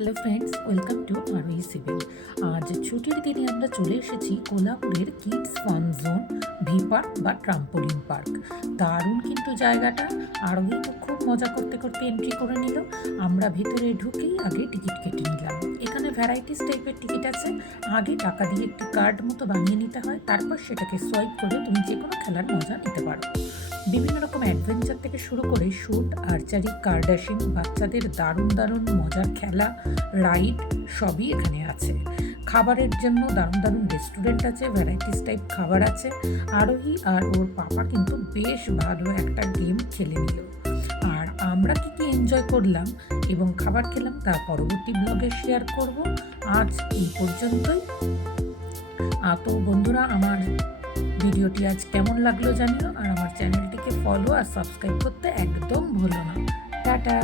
Hello friends, welcome to Arohi civil. আজ ছুটির দিনে আমরা চলে এসেছি কোলাপুরের kids fun zone V park বা ট্রাম্পোলিন পার্ক। দারুণ কিন্তু জায়গাটা। আরোহী তো খুব মজা করতে করতে এন্ট্রি করে নিল। আমরা ভেতরে ঢুকেই আগে টিকিট কেটে নিলাম। এখানে ভ্যারাইটিস টাইপের টিকিট আছে। আগে টাকা দিয়ে একটি কার্ড মতো বানিয়ে নিতে হয়, তারপর সেটাকে সোয়াইপ করে তুমি যে কোনো খেলার মজা নিতে পারো। বিভিন্ন রকম অ্যাডভেঞ্চার থেকে শুরু করে শ্যুট, আর্চারি, কার ড্যাশিং, বাচ্চাদের দারুণ দারুণ মজার খেলা, রাইড সবই এখানে আছে। খাবারের জন্য দারুণ দারুণ রেস্টুরেন্ট আছে, ভ্যারাইটিস টাইপ খাবার আছে। আরোহী আর ওর পাপা কিন্তু বেশ ভালো একটা গেম খেলে নিল। আর আমরা কি কি এনজয় করলাম এবং খাবার খেলাম তা পরবর্তী ব্লগে শেয়ার করব। আজ এই পর্যন্তই। তো বন্ধুরা, আমার ভিডিওটি আজ কেমন লাগলো জানিও, আর আমার চ্যানেলটিকে ফলো আর সাবস্ক্রাইব করতে একদম ভুলো না। টাটা।